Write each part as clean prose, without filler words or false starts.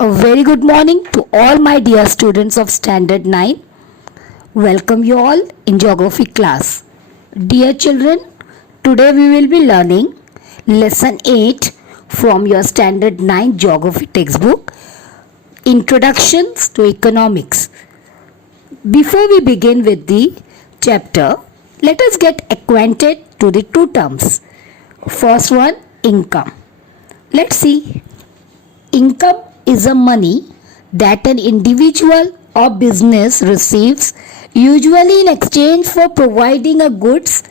A very good morning to all my dear students of Standard 9. Welcome you all in Geography class. Dear children, today we will be learning Lesson 8 from your Standard 9 Geography textbook, Introductions to Economics. Before we begin with the chapter, let us get acquainted to the two terms. First one, income. Let's see. Income is a money that an individual or business receives, usually in exchange for providing a goods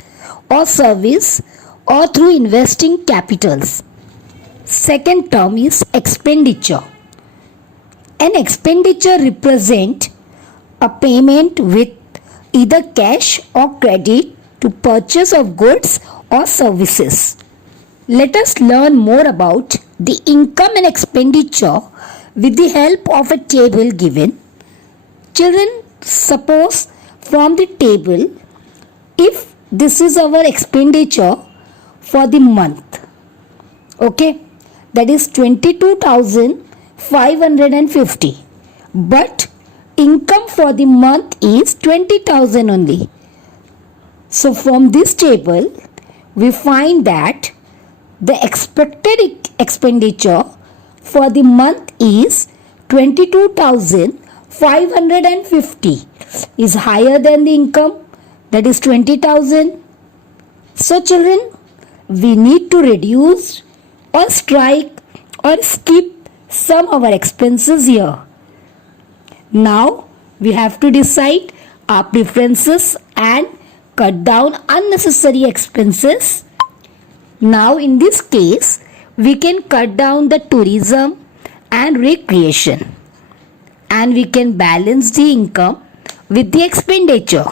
or service or through investing capitals. Second term is expenditure. An expenditure represents a payment with either cash or credit to purchase of goods or services. Let us learn more about the income and expenditure with the help of a table given. Children, suppose from the table, if this is our expenditure for the month, okay, that is 22,550, but income for the month is 20,000 only. So from this table, we find that the expected expenditure for the month is 22,550 is higher than the income, that is 20,000. So children, we need to reduce or strike or skip some of our expenses here. Now we have to decide our preferences and cut down unnecessary expenses. Now in this case, we can cut down the tourism and recreation, and we can balance the income with the expenditure.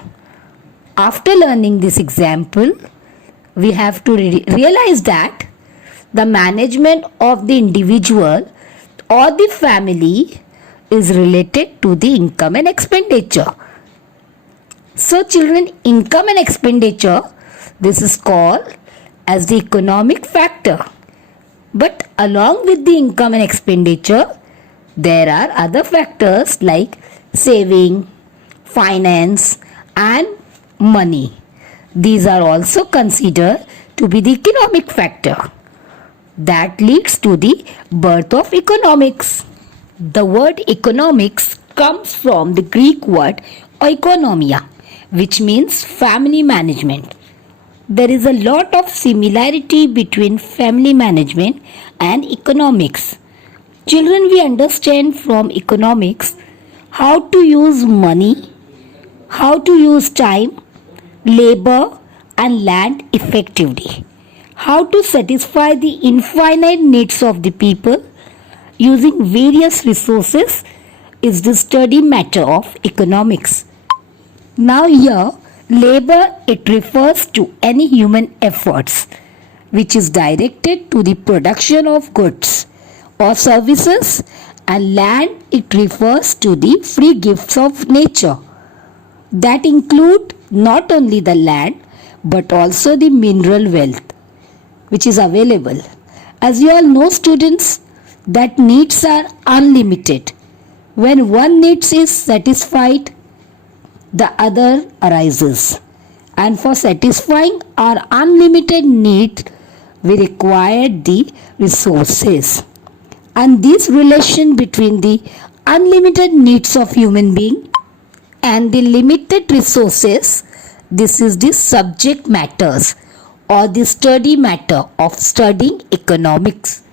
After learning this example, we have to realize that the management of the individual or the family is related to the income and expenditure. So children, income and expenditure, this is called as the economic factor. But along with the income and expenditure, there are other factors like saving, finance and money. These are also considered to be the economic factor. That leads to the birth of economics. The word economics comes from the Greek word oikonomia, which means family management. There is a lot of similarity between family management and economics. Children, we understand from economics how to use money, how to use time, labor and land effectively, how to satisfy the infinite needs of the people using various resources is the study matter of economics. Now here, labor, it refers to any human efforts which is directed to the production of goods or services, and land, it refers to the free gifts of nature that include not only the land but also the mineral wealth which is available. As you all know students, that needs are unlimited. When one needs is satisfied, the other arises, and for satisfying our unlimited need we require the resources, and this relation between the unlimited needs of human being and the limited resources, this is the subject matters or the study matter of studying economics.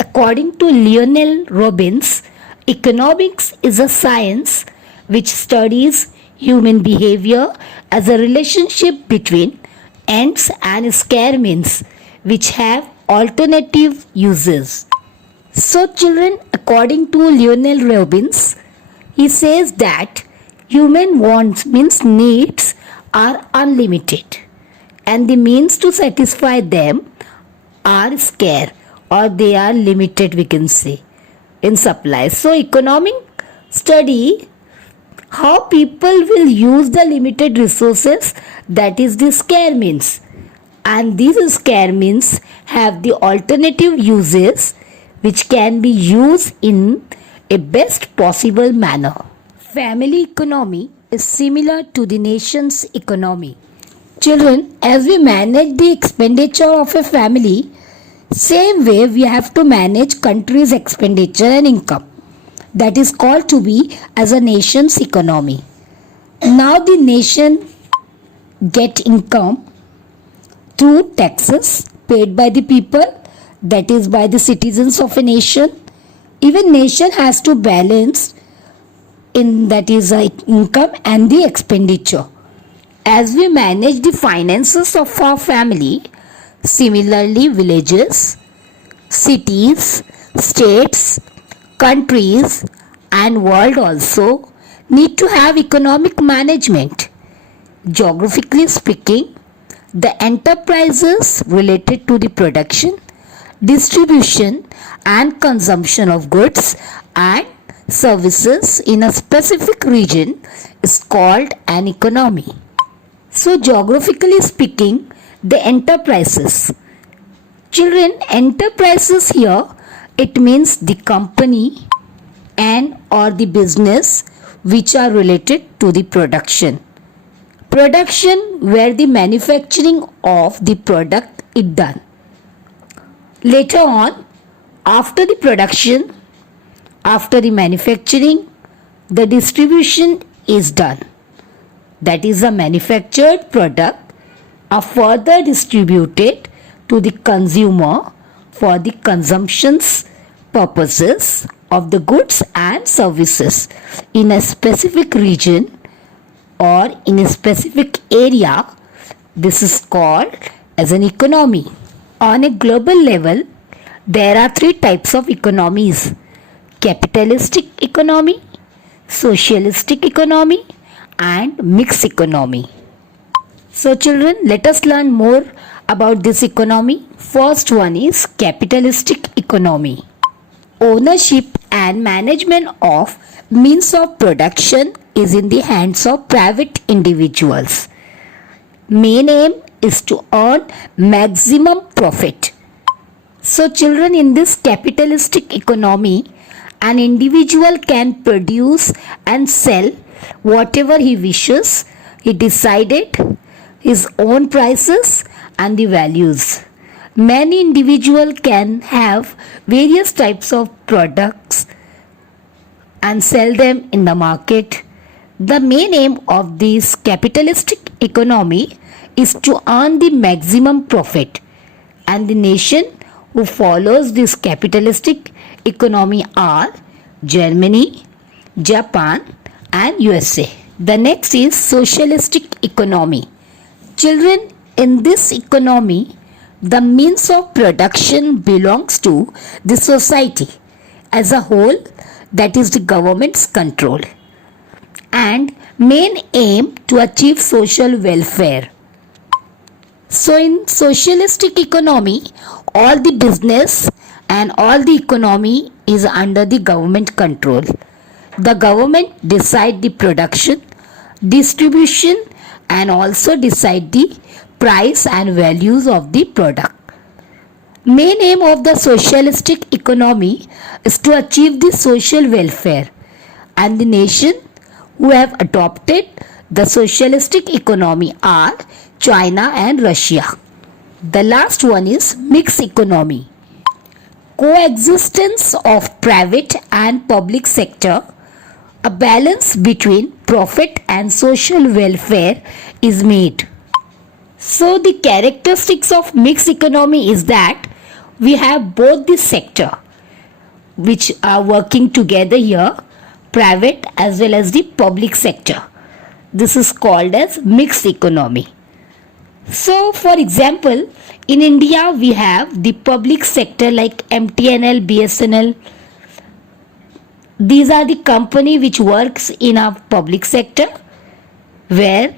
According to Lionel Robbins, economics is a science which studies human behavior as a relationship between ends and square means which have alternative uses. So children, according to Lionel Robbins, he says that human wants means needs are unlimited and the means to satisfy them are scarce, or they are limited, we can say, in supply. So economic study how people will use the limited resources, that is the scarce means, and these scarce means have the alternative uses which can be used in a best possible manner. Family economy is similar to the nation's economy. Children, as we manage the expenditure of a family, same way we have to manage country's expenditure and income. That is called to be as a nation's economy. Now the nation get income through taxes paid by the people, that is by the citizens of a nation. Even nation has to balance in that is income and the expenditure. As we manage the finances of our family, similarly villages, cities, states, countries and world also need to have economic management. Geographically speaking, the enterprises related to the production, distribution and consumption of goods and services in a specific region is called an economy. So geographically speaking, the enterprises. Children, enterprises here, it means the company and or the business which are related to the production. Production where the manufacturing of the product is done. Later on, after the production, after the manufacturing, the distribution is done. That is, a manufactured product are further distributed to the consumer for the consumption's purposes of the goods and services in a specific region or in a specific area. This is called as an economy. On a global level, there are three types of economies: capitalistic economy, socialistic economy and mixed economy. So children, let us learn more about this economy. First one is capitalistic economy. Ownership and management of means of production is in the hands of private individuals. Main aim is to earn maximum profit. So children, in this capitalistic economy, an individual can produce and sell whatever he wishes. He decided his own prices and the values. Many individuals can have various types of products and sell them in the market. The main aim of this capitalistic economy is to earn the maximum profit, and the nation who follows this capitalistic economy are Germany, Japan and USA. The next is socialistic economy. Children, in this economy, the means of production belongs to the society as a whole, that is the government's control, and main aim to achieve social welfare. So in socialistic economy, all the business and all the economy is under the government control. The government decide the production, distribution and also decide the price and values of the product. Main aim of the socialistic economy is to achieve the social welfare, and the nation who have adopted the socialistic economy are China and Russia. The last one is mixed economy. Coexistence of private and public sector, a balance between profit and social welfare is made. So the characteristics of mixed economy is that we have both the sector which are working together here, private as well as the public sector. This is called as mixed economy. So for example, in India we have the public sector like MTNL, BSNL. These are the company which works in our public sector, where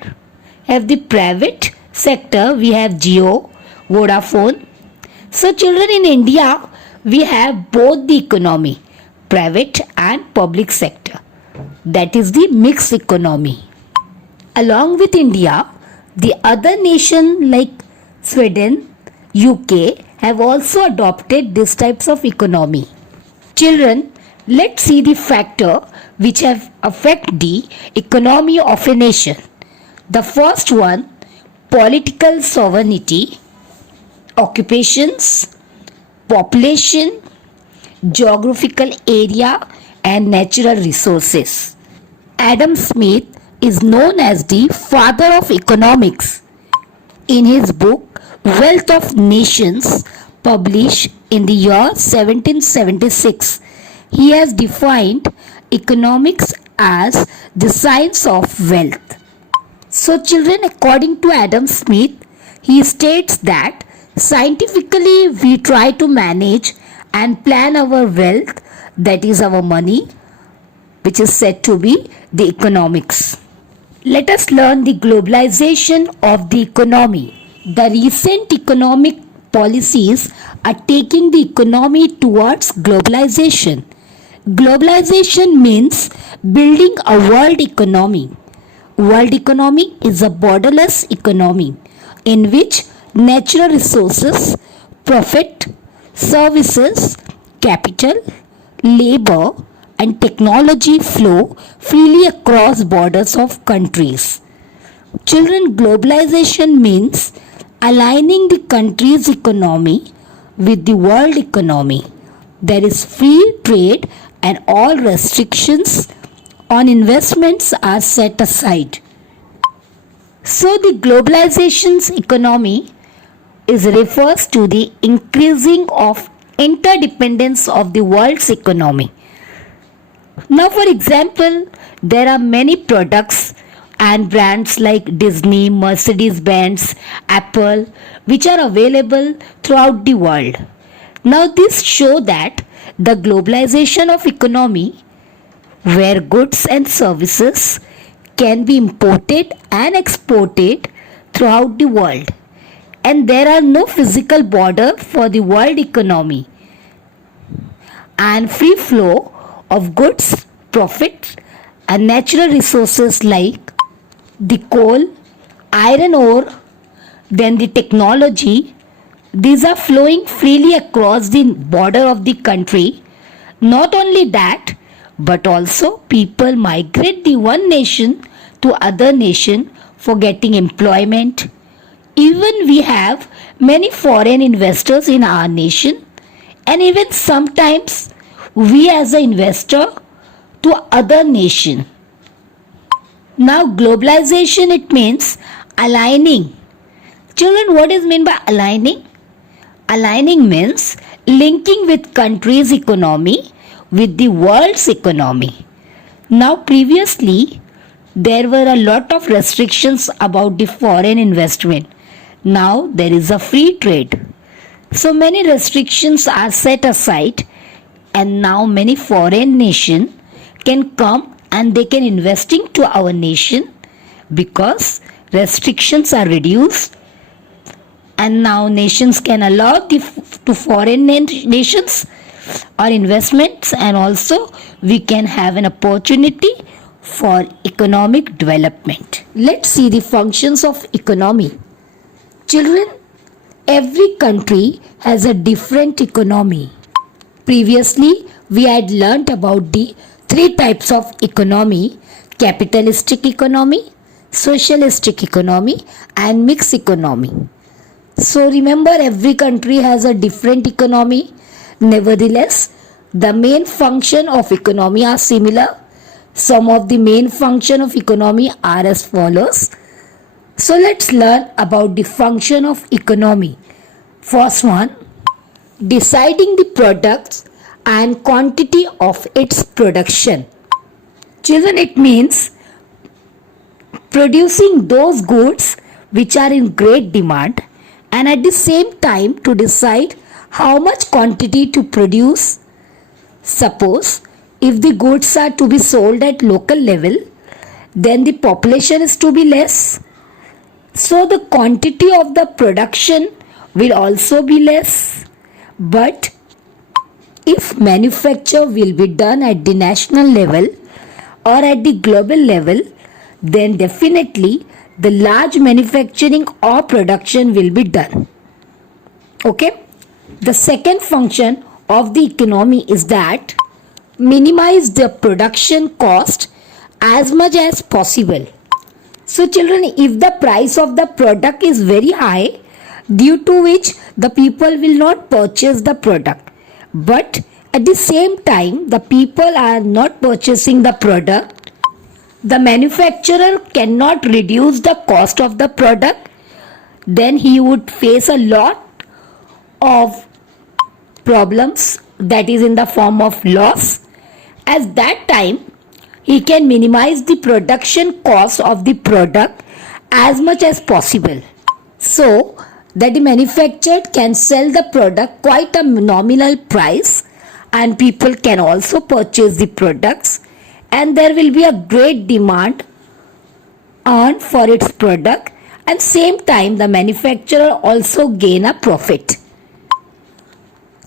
have the private sector we have Jio, Vodafone. So children, in India we have both the economy, private and public sector. That is the mixed economy. Along with India, the other nation like Sweden, UK have also adopted these types of economy. Children, Let's see the factor which have affect the economy of a nation. The first one, political sovereignty, occupations, population, geographical area and natural resources. Adam Smith is known as the father of economics. In his book Wealth of Nations, published in the year 1776, he has defined economics as the science of wealth. So, children, according to Adam Smith, he states that scientifically we try to manage and plan our wealth, that is our money, which is said to be the economics. Let us learn the globalization of the economy. The recent economic policies are taking the economy towards globalization. Globalization means building a world economy. World economy is a borderless economy in which natural resources, profit, services, capital, labor, and technology flow freely across borders of countries. Children, globalization means aligning the country's economy with the world economy. There is free trade and all restrictions on investments are set aside. So the globalization's economy refers to the increasing of interdependence of the world's economy. Now, for example, there are many products and brands like Disney, Mercedes-Benz, Apple, which are available throughout the world. Now, this show that the globalization of economy, where goods and services can be imported and exported throughout the world, and there are no physical border for the world economy, and free flow of goods, profit, and natural resources like the coal, iron ore, then the technology. These are flowing freely across the border of the country. Not only that, but also people migrate the one nation to other nation for getting employment. Even we have many foreign investors in our nation, and even sometimes we as an investor to other nation. Now globalization, it means aligning. Children, what is meant by aligning? Aligning means linking with country's economy with the world's economy. Now previously there were a lot of restrictions about the foreign investment. Now there is a free trade. So many restrictions are set aside, and now many foreign nations can come and they can invest into our nation because restrictions are reduced, and now nations can allow to foreign nations or investments, and also we can have an opportunity for economic development. Let's see the functions of economy. Children, every country has a different economy. Previously, we had learnt about the three types of economy: capitalistic economy, socialistic economy, and mixed economy. So remember, every country has a different economy. Nevertheless, the main function of economy are similar. Some of the main function of economy are as follows. So let's learn about the function of economy. First one, deciding the products and quantity of its production. Children, it means producing those goods which are in great demand, and at the same time to decide how much quantity to produce. Suppose if the goods are to be sold at local level, then the population is to be less. So the quantity of the production will also be less. But if manufacture will be done at the national level or at the global level, then definitely the large manufacturing or production will be done. Okay? The second function of the economy is that minimize the production cost as much as possible. So children, if the price of the product is very high, due to which the people will not purchase the product, but at the same time the people are not purchasing the product, the manufacturer cannot reduce the cost of the product, then he would face a lot of problems, that is in the form of loss. At that time he can minimize the production cost of the product as much as possible, so that the manufacturer can sell the product quite a nominal price and people can also purchase the products, and there will be a great demand on for its product, and same time the manufacturer also gain a profit.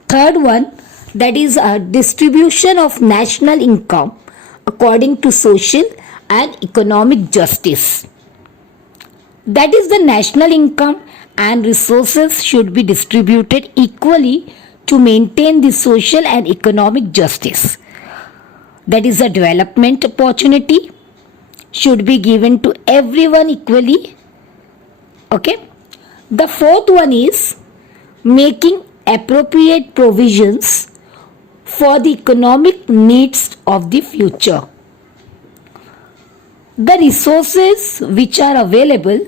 Third one, that is a distribution of national income according to social and economic justice. That is, the national income and resources should be distributed equally to maintain the social and economic justice. That is, a development opportunity should be given to everyone equally. Okay. The fourth one is making appropriate provisions for the economic needs of the future. The resources which are available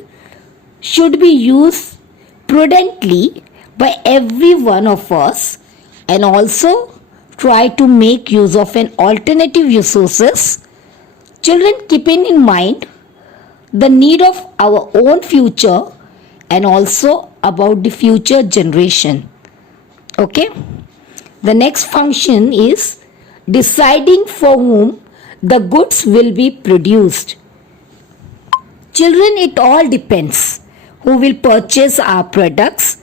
should be used prudently by every one of us, and also try to make use of an alternative resources. Children, keeping in mind the need of our own future and also about the future generation. Okay. The next function is deciding for whom the goods will be produced. Children, it all depends who will purchase our products.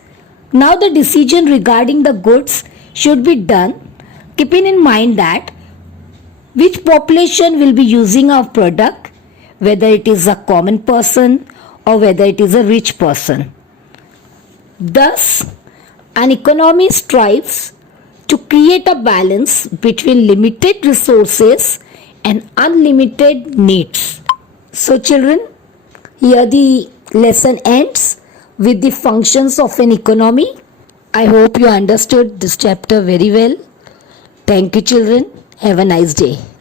Now the decision regarding the goods should be done keeping in mind that which population will be using our product, whether it is a common person or whether it is a rich person. Thus, an economy strives to create a balance between limited resources and unlimited needs. So children, here the lesson ends with the functions of an economy. I hope you understood this chapter very well. Thank you children. Have a nice day.